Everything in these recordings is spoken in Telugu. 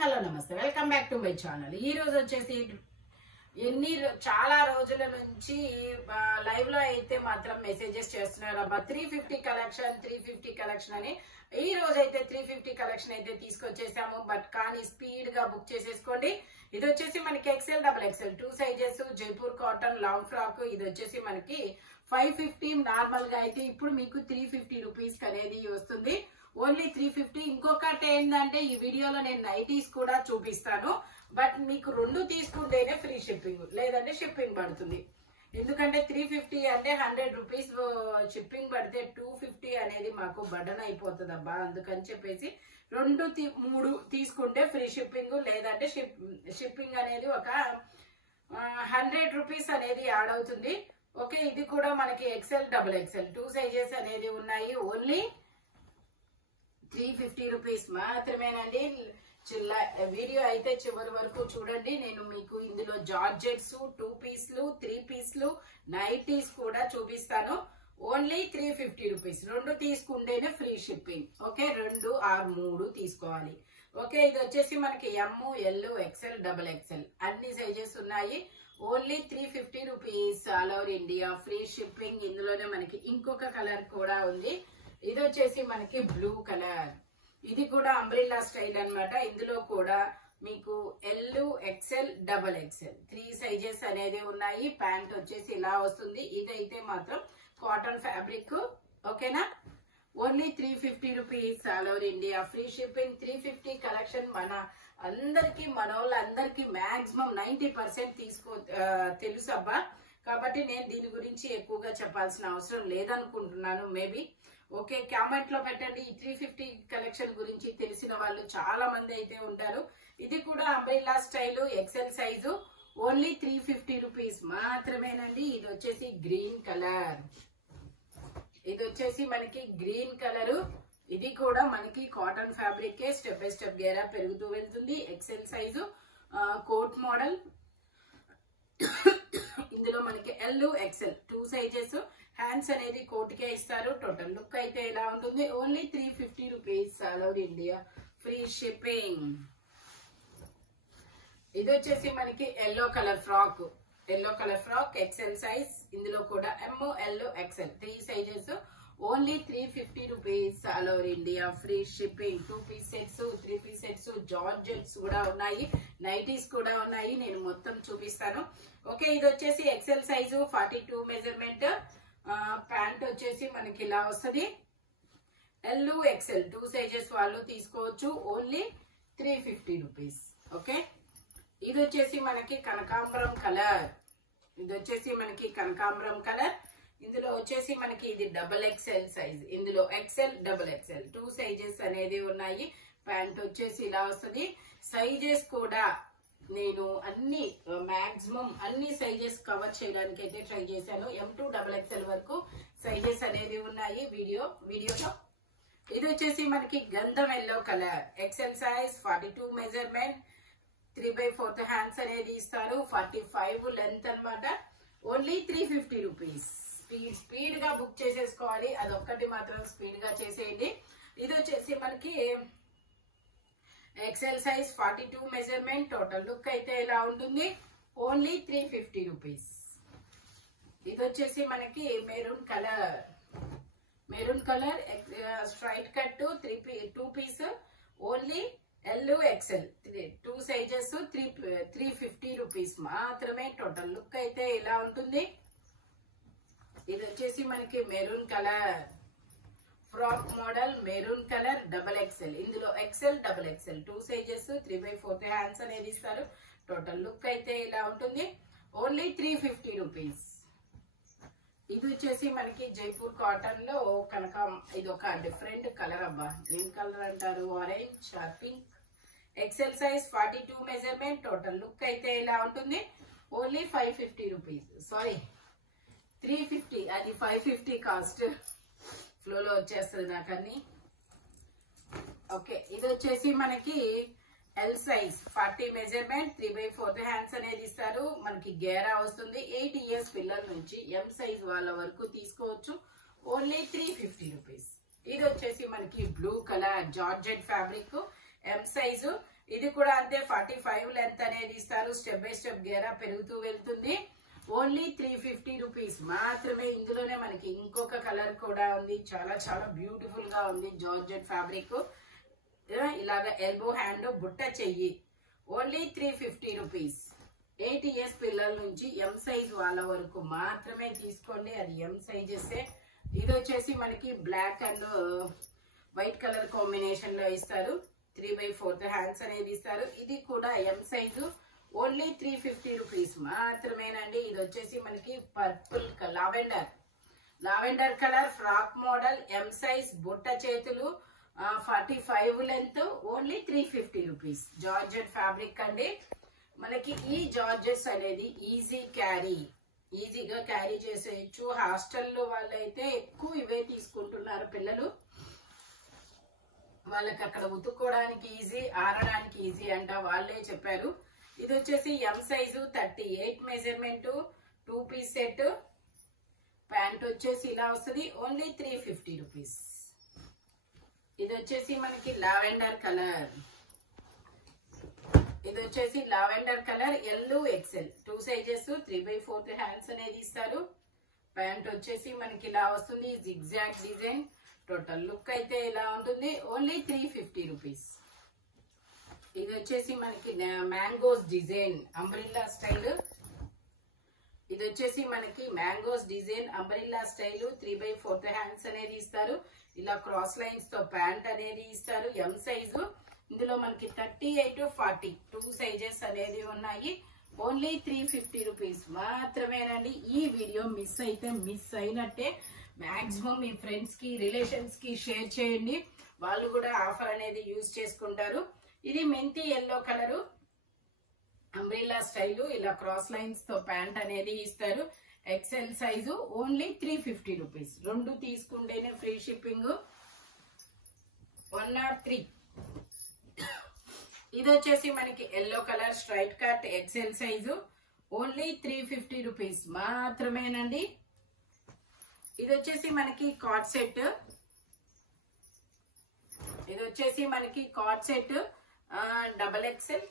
హలో నమస్తే welcome back to my channel. ఈ రోజు వచ్చేసి చాలా రోజుల నుంచి లైవ్ లో అయితే మాత్రం మెసేజెస్ చేస్తున్నారు అబ్బా 350 కలెక్షన్ అని. ఈ రోజు అయితే 350 కలెక్షన్ అయితే తీసుకొచ్చేసాము. బట్ కానీ స్పీడ్ గా బుక్ చేసేసుకోండి. ఇది వచ్చేసి మనకి XL XXL 2 sizes Jaipur cotton long frock. ఇది వచ్చేసి మనకి 550 నార్మల్ గా అయితే ఇప్పుడు మీకు 350 రూపీస్ అనేది వస్తుంది. ఓన్లీ 350. ఇంకొకటి ఏంటంటే ఈ వీడియోలో నేను నైటీస్ కూడా చూపిస్తాను. బట్ మీకు రెండు తీసుకుంటేనే ఫ్రీ షిప్పింగ్, లేదంటే షిప్పింగ్ పడుతుంది. ఎందుకంటే 350 అంటే 100 రూపీస్ షిప్పింగ్ పడితే 250 అనేది మాకు బర్డన్ అయిపోతుంది అబ్బా. అందుకని చెప్పేసి మూడు తీసుకుంటే ఫ్రీ షిప్పింగ్, లేదంటే షిప్పింగ్ అనేది ఒక 100 రూపీస్ అనేది యాడ్ అవుతుంది. ఓకే, ఇది కూడా మనకి XL XXL 2 సైజెస్ అనేది ఉన్నాయి. ఓన్లీ 350 రూపీస్ మాత్రమేనండి. వీడియో అయితే చివరి వరకు చూడండి. నేను మీకు ఇందులో జార్జెట్స్ 2 పీస్లు 3 పీస్లు నైటీస్ కూడా చూపిస్తాను. Only 350 rupees. రెండు తీసుకుంటేనే ఫ్రీ షిప్పింగ్. ఓకే, 2 or 3 తీసుకోవాలి. ఓకే, ఇది వచ్చేసి మనకి ML XL XXL అన్ని సైజెస్ ఉన్నాయి. Only 350 rupees all over India free shipping. ఇందులోనే మనకి ఇంకొక కలర్ కూడా ఉంది. ఇది వచ్చేసి మనకి బ్లూ కలర్. ఇది కూడా అంబ్రెల్లా స్టైల్ అన్నమాట. ఇందులో కూడా మీకు L XL XXL 3 సైజెస్ అనేది ఉన్నాయి. ప్యాంట్ వచ్చేసి ఇలా వస్తుంది. ఇదైతే మాత్రం కాటన్ ఫ్యాబ్రిక్. ఓకేనా, only 350 rupees all over India free shipping. 350 collection మన అందరికి, మన వాళ్ళందరికి మాక్సిమం 90% తెలుసు అబ్బా. కాబట్టి నేను దీని గురించి ఎక్కువగా చెప్పాల్సిన అవసరం లేదనుకుంటున్నాను మేబీ. ఓకే, కామెంట్ లో పెట్టండి. ఈ 350 కలెక్షన్ గురించి తెలిసిన వాళ్ళు చాలా మంది అయితే ఉంటారు. ఇది కూడా umbrella style XL size. Only 350 rupees మాత్రమేనండి. ఇది వచ్చేసి గ్రీన్ కలర్. ఇది వచ్చేసి మనకి గ్రీన్ కలర్. ఇది కూడా మనకి cotton fabric. Step by step గేరా పెరుగుతూ వెళ్తుంది. XL size coat model. ఇందులో మనకి L XL 2 సైజెస్. హ్యాండ్స్ అనేది కోట్కే ఇస్తారు. టోటల్ లుక్ అయితే ఇలా ఉంటుంది. Only 350 rupees all over India free shipping. ఇది వచ్చేసి మనకి yellow colour frock. XL size. ఇందులో కూడా ML XL 3 sizes. Only 350 rupees all over India free shipping. 2 piece sets 3 piece sets georgettes కూడా ఉన్నాయి. నైటీస్ కూడా ఉన్నాయి. నేను మొత్తం చూపిస్తాను. ఓకే, ఇది వచ్చేసి XL సైజు 42 మెజర్మెంట్. ప్యాంట్ వచ్చేసి మనకి ఇలా వస్తుంది. L XL 2 సైజెస్ వాళ్ళు తీసుకోవచ్చు. Only 350 rupees. ఓకే, ఇది వచ్చేసి మనకి కనకాంబరం కలర్. ఇందులో వచ్చేసి మనకి ఇది XXL సైజ్. ఇందులో XL XXL 2 సైజెస్ అనేది ఉన్నాయి. ప్యాంట్ వచ్చేసి ఇలా వస్తుంది. సైజెస్ కూడా నేను మాక్సిమం అన్ని సైజెస్ కవర్ చేయడానికి అయితే ట్రై చేశాను. M2 XXL వరకు సైజెస్ అనేది ఉన్నాయి వీడియోలో. ఇది వచ్చేసి మనకి గంధం yellow colour. XL size 42 measurement. 3/4 hands అనేది ఇస్తారు. 45 లెంత్ అన్నమాట. Only 350 rupees. స్పీడ్ గా బుక్ చేసేసుకోవాలి. అదొక్కటి మాత్రం స్పీడ్ గా చేసేయండి. ఇది వచ్చేసి మనకి XL size 42 measurement. Total look అయితే ఇలా ఉంటుంది. Only 350 rupees. ఇది వచ్చేసి మనకి maroon colour straight cut 2 piece. Only L XL 2 sizes 350 rupees మాత్రమే. టోటల్ లుక్ అయితే ఇలా ఉంటుంది. ఇది వచ్చేసి మనకి maroon colour frock model. Maroon colour XXL. ఇందులో XL XXL 2 సైజెస్ 3/4 హ్యాండ్స్ అనేది ఇస్తారు. టోటల్ లుక్ అయితే ఇలా ఉంటుంది. Only 350 rupees. ఇది వచ్చేసి మనకి జైపూర్ కాటన్ లో ఇది ఒక డిఫరెంట్ కలర్ అబ్బా. గ్రీన్ కలర్ అంటారు, orange are pink. XL size 42 measurement. Total look అయితే ఇలా ఉంటుంది. Only 550 rupees. సారీ 350. అది 550 కాస్ట్. ఫ్లోలో వచ్చేస్తుంది నాకు అన్ని. ఓకే, ఇది వచ్చేసి మనకి L సైజ్ 40 మెజర్మెంట్. 3/4 హ్యాండ్స్ అనేది ఇస్తారు. మనకి గేరా వస్తుంది. 8 ఇయర్స్ పిల్లల నుంచి M సైజ్ వాళ్ళ వరకు తీసుకోవచ్చు. Only 350 rupees. ఇది వచ్చేసి మనకి blue colour georgette fabric. M size ఇది కూడా అంతే 45 లెంత్ అనేది ఇస్తారు. స్టెప్ బై స్టెప్ గేరా పెరుగుతూ వెళ్తుంది. ఓన్లీ 350 రూపీస్ మాత్రమే. ఇందులోనే మనకి ఇంకొక కలర్ కూడా ఉంది, చాలా చాలా బ్యూటిఫుల్ గా ఉంది. జార్జెట్ ఫ్యాబ్రిక్, ఇలాగ ఎల్బో హ్యాండ్, బుట్ట చెయ్యి. Only 350 rupees. 8 years పిల్లల నుంచి ఎం సైజ్ వాళ్ళ వరకు మాత్రమే తీసుకోండి. అది ఎం సైజెస్. ఇది వచ్చేసి మనకి black and white colour combination లో ఇస్తారు. 3/4 హ్యాండ్స్ అనేది ఇస్తారు. ఇది కూడా ఎం సైజు. ఓన్లీ 350 రూపీస్ మాత్రమేనండి. ఇది వచ్చేసి మనకి purple lavender colour frock model, M size, బుట్ట చేతులు, 45 length. Only 350 rupees. Georgette fabric అండి. మనకి ఈ జార్జెట్స్ అనేది ఈజీగా క్యారీ చేసేయచ్చు. హాస్టల్లో వాళ్ళైతే ఎక్కువ ఇవే తీసుకుంటున్నారు పిల్లలు. వాళ్ళకి అక్కడ ఉతుక్కోవడానికి ఈజీ, ఆరడానికి ఈజీ అంట, వాళ్ళే చెప్పారు. ఇది వచ్చేసి M size, 38 measurement, 2 piece set. Pant వచ్చేసి ఇలా వస్తుంది. Only 350 rupees. ఇది వచ్చేసి మనకి లావెండర్ కలర్. ఇది వచ్చేసి lavender colour, L XL 2 sizes, 3/4 hands అనేది ఇస్తారు. ప్యాంట్ వచ్చేసి మనకి ఇలా వస్తుంది. Zigzag design. టోటల్ లుక్ అయితే ఇలా ఉంటుంది. Only 350 rupees. ఇది వచ్చేసి మనకి మ్యాంగోస్ డిజైన్ అంబ్రిల్లా స్టైల్. ఇది వచ్చేసి మనకి mangoes design umbrella style, 3/4 hands అనేది ఇస్తారు. ఇలా క్రాస్ లైన్స్ తో ప్యాంట్ అనేది ఇస్తారు. M size. ఇందులో మనకి 38 40 2 సైజెస్ అనేది ఉన్నాయి. ఓన్లీ 350 రూపీస్ మాత్రమేనండి. ఈ వీడియో మిస్ అయితే మిస్ అయినట్టే. మాక్సిమం మీ ఫ్రెండ్స్ కి, రిలేషన్స్ కి షేర్ చేయండి. వాళ్ళు కూడా ఆఫర్ అనేది యూజ్ చేసుకుంటారు. ఇది మెంతి ఎల్లో కలరు, అంబ్రిల్లా స్టైలు. ఇలా క్రాస్ లైన్స్ తో ప్యాంట్ అనేది ఇస్తారు. XL size. Only 350 rupees. 2 తీసుకుంటేనే ఫ్రీ షిప్పింగ్. 103. ఇది వచ్చేసి మనకి yellow colour straight cut, XL size. Only 350 rupees మాత్రమేనండి. ఇది వచ్చేసి మనకి కార్డ్ సెట్. ఇది వచ్చేసి మనకి co-ord set, double XL.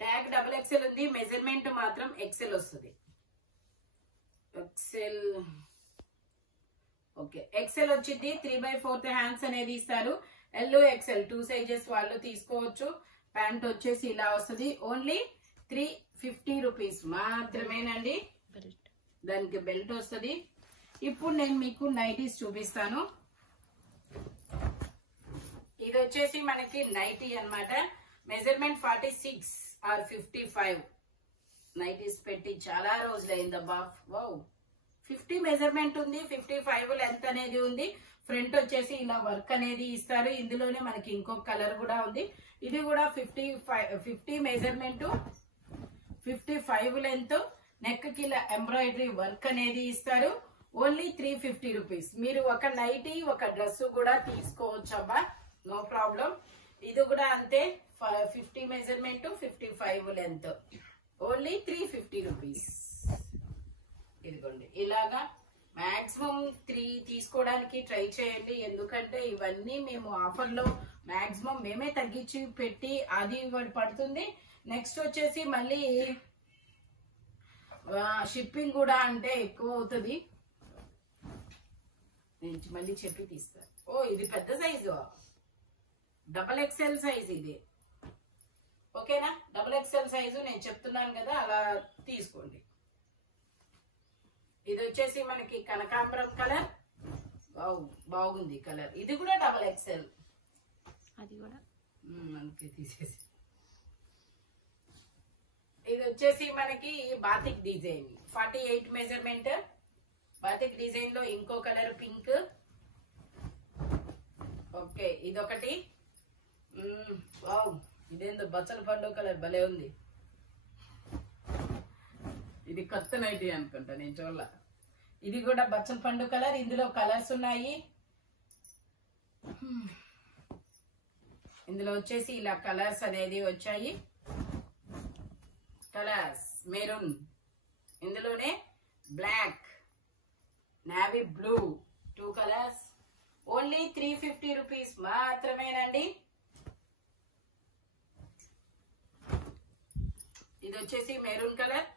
Tag double XL ఉంది. మెజర్మెంట్ మాత్రం ఎక్సెల్ వస్తుంది. XL okay. ఎక్సెల్ వచ్చింది. 3/4 హ్యాండ్స్ అనేది ఇస్తారు. ఎల్ ఎక్సెల్ 2 సైజెస్ వాళ్ళు తీసుకోవచ్చు. ప్యాంట్ వచ్చేసి ఇలా వస్తుంది. ఓన్లీ 350 రూపీస్ మాత్రమేనండి. దానికి బెల్ట్ వస్తుంది. ఇప్పుడు నేను మీకు నైటీస్ చూపిస్తాను. ఇది వచ్చేసి మనకి నైటీ అన్నమాట. Measurement 46 or 55. నైటీస్ పెట్టి చాలా రోజులైందబ్బా. వావ్, 50 మెజర్మెంట్ ఉంది, 55 లెంత్ అనేది ఉంది. ఫ్రంట్ వచ్చేసి ఇలా వర్క్ అనేది ఇస్తారు. ఇందులోనే మనకి ఇంకొక కలర్ కూడా ఉంది. ఇది కూడా 50 మెజర్మెంట్, 55 లెంత్. నెక్ కి ఇలా ఎంబ్రాయిడరీ వర్క్ అనేది ఇస్తారు. Only 350 rupees. మీరు ఒక నైటీ, ఒక డ్రెస్ కూడా తీసుకోవచ్చబ్బా, నో ప్రాబ్లం. ఇది కూడా అంతే, 50 మెజర్మెంట్, 55 లెంత్. Only 350 rupees. ఇదిగోండి, ఇలాగా మాక్సిమం 3 తీసుకోవడానికి ట్రై చేయండి. ఎందుకంటే ఇవన్నీ మేము ఆఫర్ లో మాక్సిమం మేమే తగ్గించి పెట్టి అది పడుతుంది. నెక్స్ట్ వచ్చేసి మళ్ళీ షిప్పింగ్ కూడా అంటే ఎక్కువ అవుతుంది. నేను మళ్ళీ చెప్పి తీస్తాను. ఓ, ఇది పెద్ద సైజు, డబల్ ఎక్స్ఎల్ సైజ్ ఇది. ఓకేనా? డబల్ ఎక్స్ఎల్ సైజు నేను చెప్తున్నాను కదా, అలా తీసుకోండి. ఇది వచ్చేసి మనకి కనకాంబరం కలర్. బాగుంది కలర్. ఇది కూడా డబల్ ఎక్స్ఎల్. అది కూడా మనకి తీసేసి. ఇది వచ్చేసి మనకి batik design, 48 measurement. Batik design లో ఇంకో కలర్ పింక్. ఓకే, ఇదొకటి. ఇదేందో బచ్చల పండు కలర్ భలే ఉంది. ఇది కొత్త నైటీ అనుకుంటా, నేను చూడాల. ఇది కూడా బచ్చల పండు కలర్. ఇందులో కలర్స్ ఉన్నాయి. ఇందులో వచ్చేసి ఇలా కలర్స్ అనేది వచ్చాయి. కలర్స్ మెరూన్, ఇందులోనే black, navy blue, 2 colours. Only 350 rupees మాత్రమేనండి. ఇది వచ్చేసి మెరూన్ కలర్,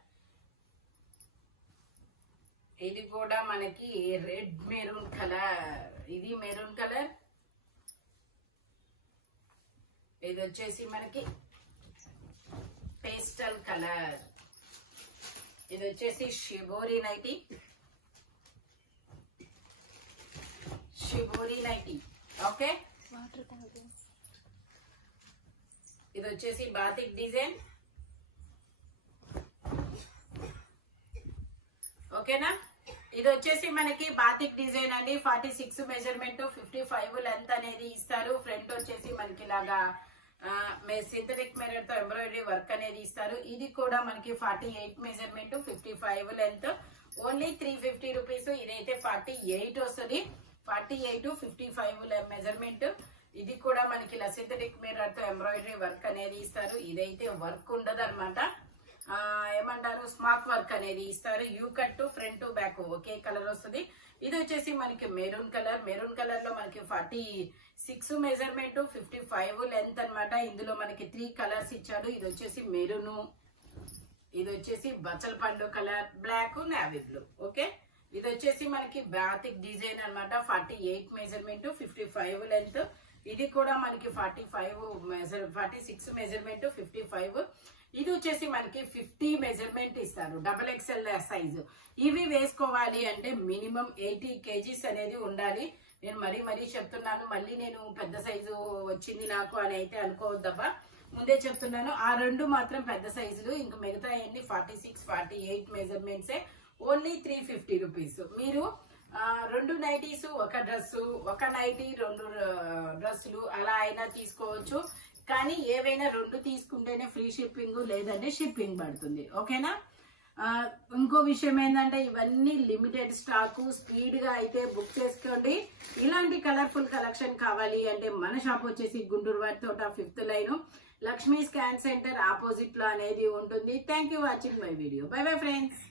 ఇది కూడా మనకి రెడ్ మెరూన్ కలర్, ఇది మెరూన్ కలర్, ఇది వచ్చేసి మనకి పేస్టల్ కలర్, ఇది వచ్చేసి shibori nighty, shibori nighty. Okay, ఇది వచ్చేసి బాతిక్ డిజైన్. ఓకేనా, ఇది వచ్చేసి మనకి బాతిక్ డిజైన్ అండి. 46 మెజర్మెంట్, 55 లెంత్ అనేది ఇస్తారు. ఫ్రంట్ వచ్చేసి మనకి ఇలాగా సింథటిక్ మిర్రర్ తో ఎంబ్రాయిడరీ వర్క్ అనేది ఇస్తారు. ఇది కూడా మనకి 48 మెజర్మెంట్, 55 లెంత్, ఓన్లీ 350 రూపీస్. ఇదైతే 48 వస్తుంది, 48, 55 మెజర్మెంట్. ఇది కూడా మనకి ఇలా సింథటిక్ మిర్రర్ తో ఎంబ్రాయిడరీ వర్క్ అనేది ఇస్తారు. ఇదైతే వర్క్ ఉండదు అనమాట, ఏమంటారు స్మార్ట్ వర్క్ అనేది ఇస్తారు. You cut front back okay colour వస్తుంది. ఇది వచ్చేసి మనకి మెరూన్ కలర్, మెరూన్ కలర్ లో మనకి 46 మెజర్మెంట్, 55 లెంత్ అనమాట. ఇందులో మనకి 3 కలర్స్ ఇచ్చాడు. ఇది వచ్చేసి మెరూన్, ఇది వచ్చేసి బచ్చల పండు colour, black, navy blue. Okay, ఇది వచ్చేసి మనకి బాతిక్ డిజైన్ అనమాట. 48 మెజర్మెంట్, 55 లెంత్. ఇది కూడా మనకి 46 మెజర్మెంట్, 55. ఇది వచ్చేసి మనకి 50 మెజర్మెంట్ ఇస్తారు, XXL సైజు. ఇవి వేసుకోవాలి అంటే మినిమం 80 kgs అనేది ఉండాలి. నేను మరీ చెప్తున్నాను, మళ్ళీ నేను పెద్ద సైజు వచ్చింది నాకు అని అయితే అనుకోవద్దబ్బా, ముందే చెప్తున్నాను. ఆ రెండు మాత్రం పెద్ద సైజులు, ఇంకా మిగతా అన్ని 46, 48 మెజర్మెంట్సే. Only 350 rupees. మీరు 2 నైటీస్, ఒక డ్రెస్సు, ఒక నైటీ 2 డ్రెస్సులు అలా అయినా తీసుకోవచ్చు. కానీ ఏవైనా 2 తీసుకుంటేనే ఫ్రీ షిప్పింగ్, లేదంటే షిప్పింగ్ పడుతుంది. ఓకేనా, ఇంకో విషయం ఏంటంటే ఇవన్నీ లిమిటెడ్ స్టాక్, స్పీడ్ గా అయితే బుక్ చేసుకోండి. ఇలాంటి కలర్ఫుల్ కలెక్షన్ కావాలి అంటే మన షాప్ వచ్చేసి గుంటూరు వారి తోట 5th line, Lakshmi scan centre opposite లో అనేది ఉంటుంది. Thank you watching my video. By bye friends.